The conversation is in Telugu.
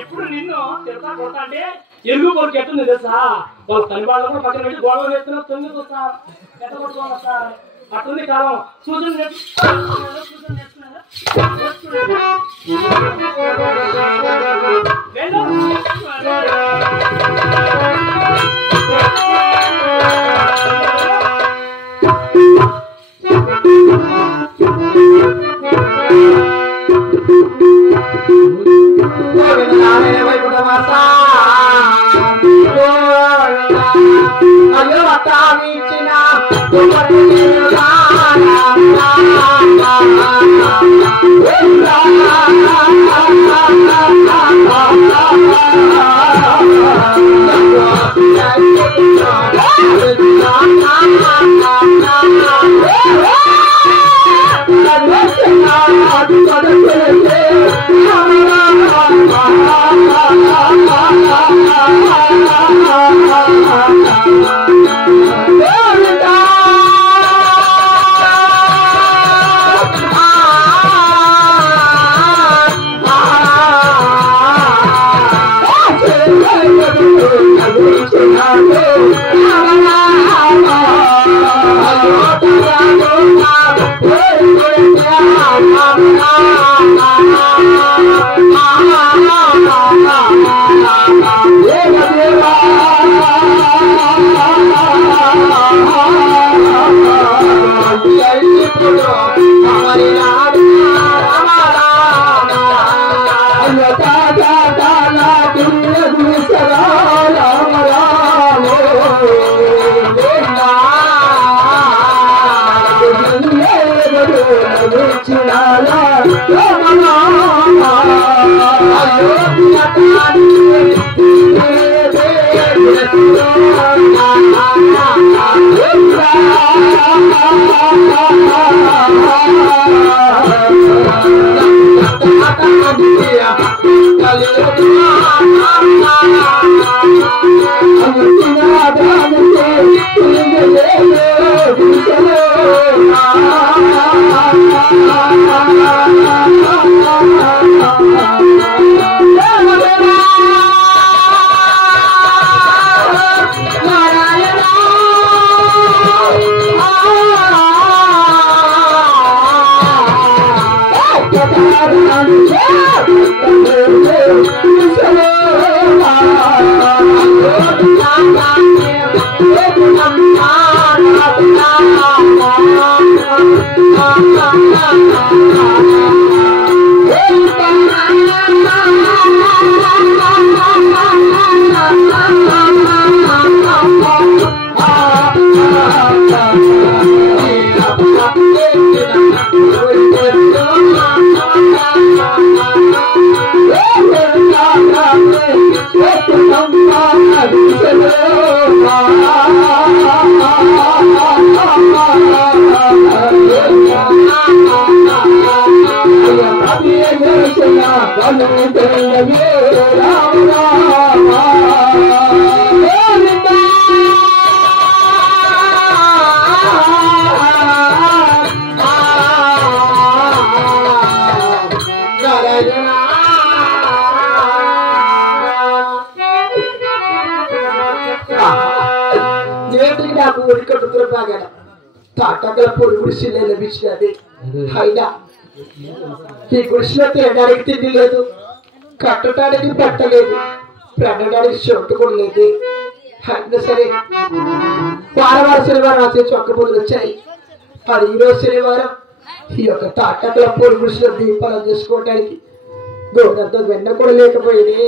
ఎప్పుడు నిన్ను తిడతా కొడతా అంటే ఎరుగు కొడుకు ఎట్టుంది తెలుసా? వాళ్ళ తల్లి వాళ్ళు కూడా పక్కన పెట్టి గొడవ వేస్తున్నా తొమ్మిది సార్ ఎట్ట కొట్టుకోవాలి సార్ అట్టుంది కాలం సూచన అయ్యో అత్తావిచ్చిన ఈ గుడిసెలో తినడానికి తిండి లేదు, కట్టడానికి పెట్టలేదు, పెట్టడానికి చోటు కూడా లేదు. అయినా సరే వారం శనివారం వచ్చే చొక్క పూలు వచ్చాయి. మరి ఈరోజు శనివారం ఈ యొక్క తాటకల పూలు గుడిసెలో దీపాలు చేసుకోవడానికి గోడంతో వెన్న కూడా లేకపోయింది.